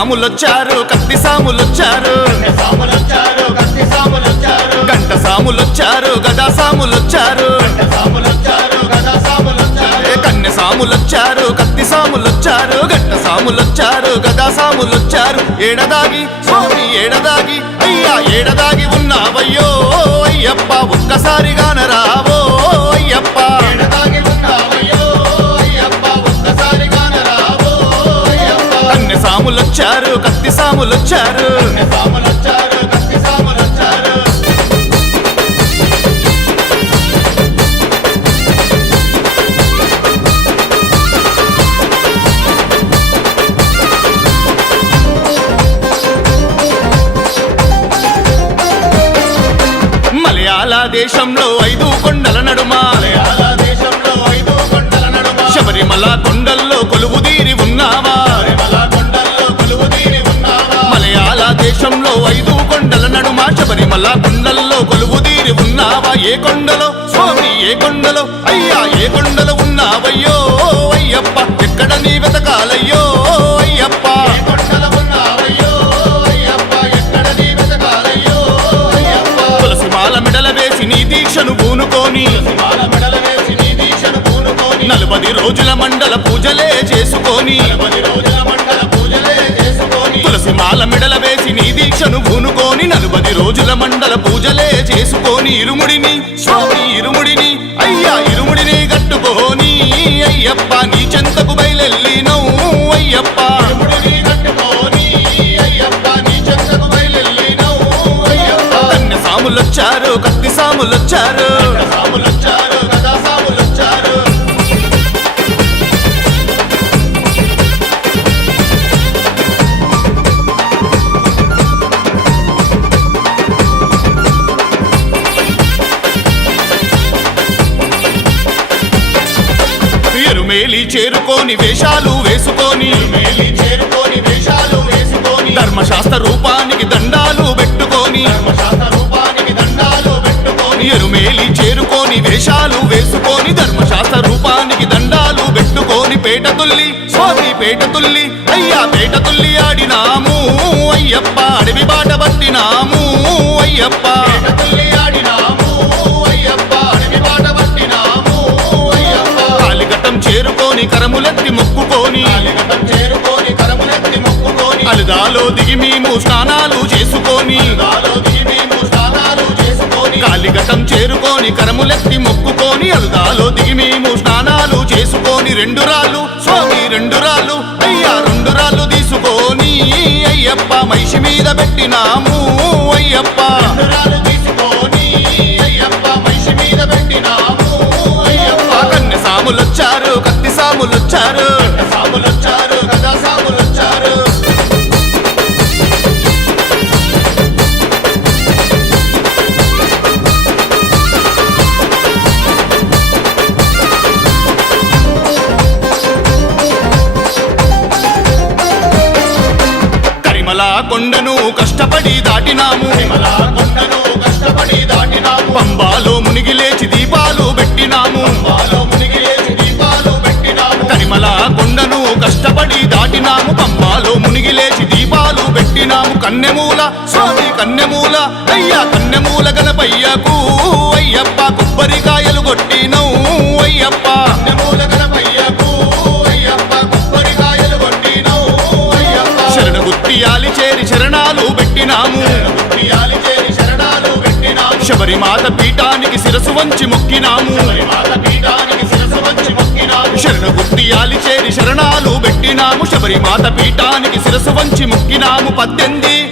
సాములొచ్చారు కత్తి సాములొచ్చారు. గంట సాములొచ్చారు గదా సాములొచ్చారు. గదా కన్నె సాములొచ్చారు కత్తి సాములొచ్చారు గంట సాములొచ్చారు గదా సాములొచ్చారు. ఏడదాగి స్వామి ఏడదాగి అయ్యా ఏడదాగి ఉన్నావయ్యో అయ్యప్ప సాములొచ్చారు కత్తి సాములొచ్చారు సాములొచ్చారు మలయాళ దేశంలో ఐదు కొండల నడుమ. మలయాళ దేశంలో ఐదు కొండల నడుమ శబరిమల కొండల్లో కొలువుదీరి స్వామి ఉన్నావా ఏ కొండలో? స్వామి ఏ కొండలో? అయ్యా ఏ కొండలో ఉన్నావయ్యో? అయ్యప్ప ఎక్కడ నీ వెతకాలయ్యో? అయ్యప్ప ఏ తులసి మెడల వేసి నీ దీక్షను పూనుకొని. మాల మెడల వేసి నీ దీక్షను పూనుకొని. నలభై రోజుల మండల పూజలే చేసుకొని. తులసి మాల మెడల వేసి నీ దీక్షను పూనుకొని నలుబది రోజుల మండల పూజలే చేసుకొని ఇరుముడిని స్వామి ఇరుముడిని అయ్యా ఇరుముడిని కట్టుకొని అయ్యప్ప నీ చెంతకు బయలెల్లినవు అయ్యప్ప. ముడిని కట్టుకొని నీ సాములొచ్చారు కత్తి సాములొచ్చారు. మేలి చేరుకొని వేషాలు వేసుకొని. మేలి చేరుకొని వేషాలు వేసుకొని ధర్మశాస్త్ర రూపానికి దండాలు పెట్టుకొని ధర్మశాస్త్ర రూపానికి దండాలు పెట్టుకొని. ఎరుమేలి చేరుకొని వేషాలు వేసుకొని. ధర్మశాస్త్ర రూపానికి దండాలు పెట్టుకొని. పేట తుల్లి స్వామి పేట తుల్లి అయ్యా పేట తుల్లి ఆడినాము. అయ్యప్ప అడవి బాట పట్టినాము. అయ్యప్ప కరములెత్తి మొక్కుకొని. చేరుకొని కరములెత్తి మొక్కుకొని. అలుదాలో దిగి మేము స్నానాలు చేసుకొని. కాలిఘట్టం చేరుకొని కరములెత్తి మొక్కుకొని. అలుదాలో దిగి మేము స్నానాలు చేసుకొని. రెండు రాళ్ళు స్వామి రెండు రాళ్ళు అయ్యా రెండు రాళ్ళు తీసుకొని. అయ్యప్ప మైషి మీద పెట్టినాము అయ్యప్ప. హిమలా కొండను కష్టపడి దాటినాము. హిమలా కొండను కష్టపడి దాటినాము పంబాలో మునిగి లేచి దీపాలు పెట్టినాము పంబాలో మునిగి లేచి దీపాలు పెట్టినాము. కరిమల కొండను కష్టపడి దాటినాము. పంబాలో మునిగి లేచి దీపాలు పెట్టినాము. కన్నెమూల స్వామి కన్నెమూల అయ్యా కన్నెమూల గణపయ్యకు అయ్యప్ప కొబ్బరికాయలు కొట్టినవు అయ్యప్ప. పెట్టినాము శబరిమాత పీఠానికి శిరసు వంచి మొక్కినాము. మాత శరణు గుత్తియాలి చేరి శరణాలు పెట్టినాము. శబరిమాత పీఠానికి శిరసు వంచి మొక్కినాము. పద్దెంది